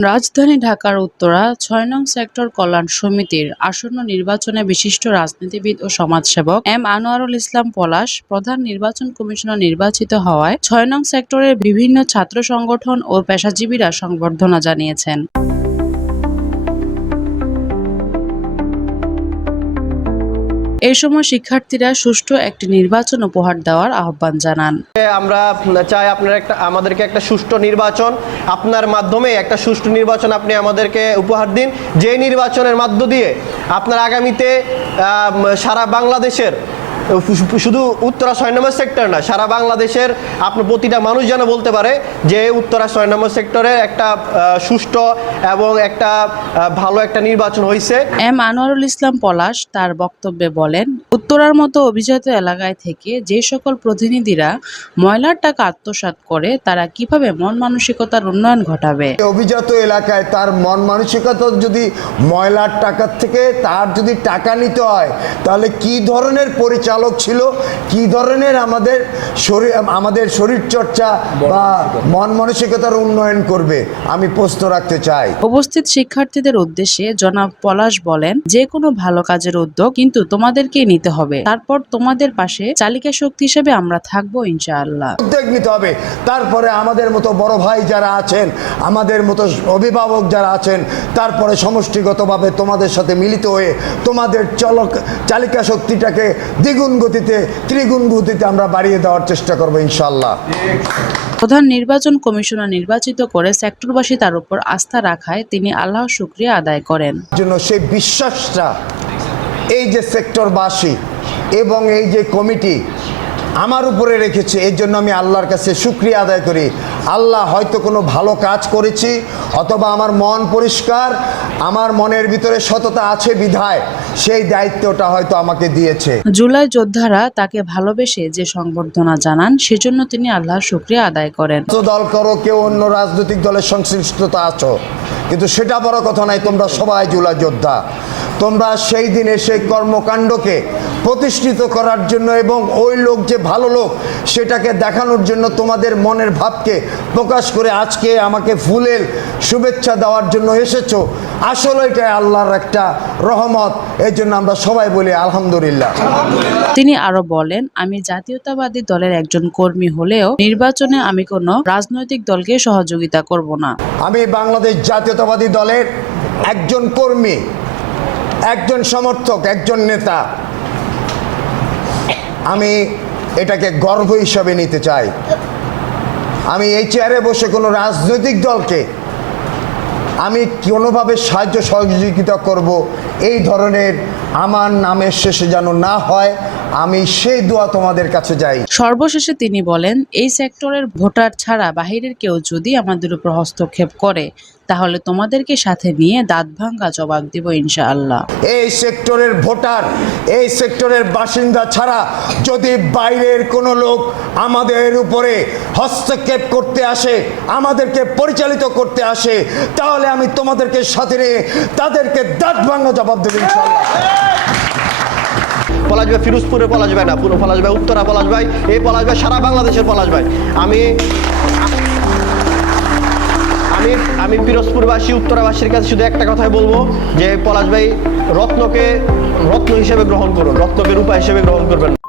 রাজধানী ঢাকার উত্তরা ছয় নং সেক্টর কল্যাণ সমিতির আসন্ন নির্বাচনে বিশিষ্ট রাজনীতিবিদ ও সমাজসেবক এম আনোয়ারুল ইসলাম পলাশ প্রধান নির্বাচন কমিশনার নির্বাচিত হওয়ায় ছয় নং সেক্টরের বিভিন্ন ছাত্র সংগঠন ও পেশাজীবীরা সংবর্ধনা জানিয়েছেন। এই সময় শিক্ষার্থীরা সুষ্ঠু একটি নির্বাচন উপহার দেওয়ার আহ্বান জানান। আমরা চাই আপনার একটা, আমাদেরকে একটা সুষ্ঠু নির্বাচন, আপনার মাধ্যমে একটা সুষ্ঠু নির্বাচন আপনি আমাদেরকে উপহার দিন। যে নির্বাচনের মধ্য দিয়ে আপনার আগামীতে সারা বাংলাদেশের শুধু উত্তরা ছয় নম্বর সেক্টর না সারা বাংলাদেশের আপনার প্রতিটা মানুষ যেন বলতে পারে যে উত্তরা ছয় নম্বর সেক্টরে একটা সুষ্ঠু এবং একটা ভালো একটা নির্বাচন হয়েছে এম আনোয়ারুল ইসলাম পলাশ তার বক্তব্যে বলেন উত্তরার মতো অভিজাত এলাকায় থেকে যে সকল প্রতিনিধিরা ময়লার টাকা আত্মসাৎ করে তারা কীভাবে মন মানসিকতার উন্নয়ন ঘটাবে? অভিজাত এলাকায় তার মন মানসিকতা যদি ময়লার টাকার থেকে তার যদি টাকা নিতে হয় তাহলে কি ধরনের পরিচালক ছিল কি ধরনের আমাদের শরীর আমাদের শরীর চর্চা বা মন মানসিকতার উন্নয়ন করবে আমি প্রশ্ন রাখতে চাই। উপস্থিত শিক্ষার্থীদের উদ্দেশ্যে জনাব পলাশ বলেন যে কোনো ভালো কাজের উদ্যোগ কিন্তু তোমাদেরকেই নিতে হবে। তারপর তোমাদের পাশে চালিকা শক্তি হিসেবে আমরা থাকব ইনশাআল্লাহ। উদ্যোগ নিতে হবে। তারপরে আমাদের মতো বড় ভাই যারা আছেন আমাদের মতো অভিভাবক যারা আছেন তারপরে সমষ্টিগতভাবে তোমাদের সাথে মিলিত হয়ে তোমাদের চলক চালিকা শক্তিটাকে দ্বিগুণ গতিতে ত্রিগুণ গতিতে আমরা বাড়িয়ে দেওয়ার চেষ্টা করব ইনশাল্লাহ প্রধান নির্বাচন কমিশনার নির্বাচিত করে সেক্টরবাসী তার উপর আস্থা রাখায় তিনি আল্লাহ শুক্রিয়া আদায় করেন। জন্য সেই বিশ্বাসটা এই যে সেক্টরবাসী এবং এই যে কমিটি আমার উপরে রেখেছে এর জন্য আমি আল্লাহর কাছে শুক্রিয়া আদায় করি। আল্লাহ হয়তো কোনো ভালো কাজ করেছি অথবা আমার মন পরিষ্কার আমার মনের ভিতরে সততা আছে বিধায় সেই দায়িত্বটা হয়তো আমাকে দিয়েছে। জুলাই যোদ্ধারা তাকে ভালোবেসে যে সংবর্ধনা জানান সেজন্য তিনি আল্লাহর শুক্রিয়া আদায় করেন। তো দল করো কেউ অন্য রাজনৈতিক দলের সংশ্লিষ্টতা আছো কিন্তু সেটা বড় কথা নাই তোমরা সবাই জুলাই যোদ্ধা। তোমরা সেই দিনে সেই কর্মকাণ্ডকে প্রতিষ্ঠিত করার জন্য এবং ওই লোক যে ভালো লোক সেটাকে দেখানোর জন্য তোমাদের মনের ভাবকে প্রকাশ করে আজকে আমাকে ফুলের শুভেচ্ছা দেওয়ার জন্য এসেছ। আসলে এটাই আল্লাহর একটা রহমত। এই জন্য আমরা সবাই বলি আলহামদুলিল্লাহ। তিনি আরও বলেন আমি জাতীয়তাবাদী দলের একজন কর্মী হলেও নির্বাচনে আমি কোনো রাজনৈতিক দলকে সহযোগিতা করব না। আমি বাংলাদেশ জাতীয়তাবাদী দলের একজন কর্মী একজন সমর্থক একজন নেতা। আমি এটাকে গর্ব হিসাবে নিতে চাই। আমি এই চেয়ারে বসে কোনো রাজনৈতিক দলকে আমি কোনোভাবে সাহায্য সহযোগিতা করব, এই ধরনের আমার নামের শেষে যেন না হয়। আমি সেই দোয়া তোমাদের কাছে যাই। সর্বশেষে তিনি বলেন এই সেক্টরের ভোটার ছাড়া বাহিরের কেউ যদি আমাদের উপর হস্তক্ষেপ করে তাহলে তোমাদেরকে সাথে নিয়ে দাঁত ভাঙ্গা জবাব দিব ইনশাআল্লাহ। এই সেক্টরের ভোটার এই সেক্টরের বাসিন্দা ছাড়া যদি বাইরের কোনো লোক আমাদের উপরে হস্তক্ষেপ করতে আসে আমাদেরকে পরিচালিত করতে আসে তাহলে আমি তোমাদেরকে সাথে নিয়ে তাদেরকে দাঁত ভাঙা জবাব দেবো ইনশাল্লাহ পলাশ ভাই ফিরোজপুরে পলাশ ভাই না, পুরো পলাশ ভাই উত্তরা পলাশ ভাই এই পলাশ ভাই সারা বাংলাদেশের পলাশ ভাই আমি আমি আমি পিরোজপুরবাসী উত্তরাবাসীর কাছে শুধু একটা কথাই বলব, যে পলাশ ভাই রত্নকে, রত্ন হিসেবে গ্রহণ করুন, রত্নকে রূপা হিসেবে গ্রহণ করবেন।